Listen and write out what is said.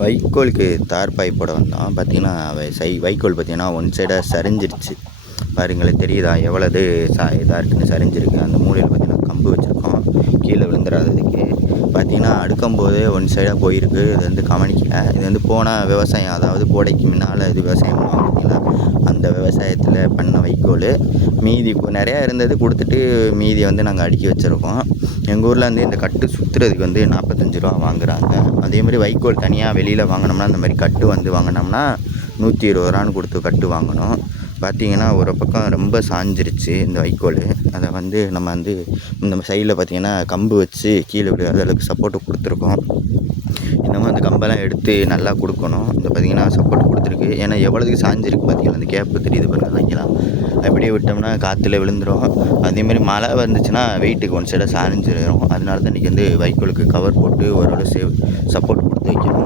வைக்கோலுக்கு தார்பாய் போட வந்தோம். பார்த்திங்கன்னா வைக்கோல் பார்த்திங்கன்னா ஒன் சைடாக சரிஞ்சிருச்சு. பாருங்களேன், தெரியுதா எவ்வளவு இதாக இருக்குதுன்னு சரிஞ்சிருக்கு. அந்த மூலையில் பார்த்திங்கன்னா கம்பு வச்சுருக்கோம், கீழே விழுந்துடாததுக்கு. பார்த்திங்கன்னா அடுக்கும்போதே ஒன் சைடாக போயிருக்கு. இது வந்து கவனிக்கலை. இது வந்து போனால் விவசாயம், அதாவது கோடைக்கு முன்னால் இது விவசாயம் பண்ணுவாங்க பார்த்திங்களா, அந்த விவசாயத்தில் பண்ண வைக்கோல். மீதி இப்போ நிறையா இருந்தது கொடுத்துட்டு மீதி வந்து நாங்கள் அடுக்கி வச்சுருக்கோம். எங்கள் ஊரில் வந்து இந்த கட்டு சுற்றுறதுக்கு வந்து 45 ரூபா வாங்குகிறாங்க. அதேமாதிரி வைக்கோல் தனியாக வெளியில் வாங்கினோம்னா, இந்த மாதிரி கட்டு வந்து வாங்கினோம்னா 120 ரூபான்னு கொடுத்து கட்டு வாங்கணும். பார்த்திங்கன்னா ஒரு பக்கம் ரொம்ப சாஞ்சிருச்சு இந்த வைக்கோல். அதை வந்து நம்ம வந்து இந்த சைடில் பார்த்திங்கன்னா கம்பு வச்சு கீழே விடாத அளவுக்கு சப்போர்ட்டு கொடுத்துருக்கோம். இன்னமும் அந்த கம்பெல்லாம் எடுத்து நல்லா கொடுக்கணும். இந்த பார்த்திங்கன்னா சப்போர்ட் கொடுத்துருக்கு. ஏன்னா எவ்வளோதுக்கு சாஞ்சிருக்கு பார்த்திங்கன்னா, அந்த கேப்பு தெரியுது பாருங்கள். வைக்கலாம் அப்படியே விட்டோம்னா காற்றுல விழுந்துடும். அதேமாதிரி மழை வந்துச்சுன்னா வெயிட்டுக்கு ஒன் சைடாக சாஞ்சிடும். அதனால தான் இன்றைக்கி வந்து வைக்கோலுக்கு கவர் போட்டு ஓரளவு சப்போர்ட் கொடுத்து வைக்கணும்.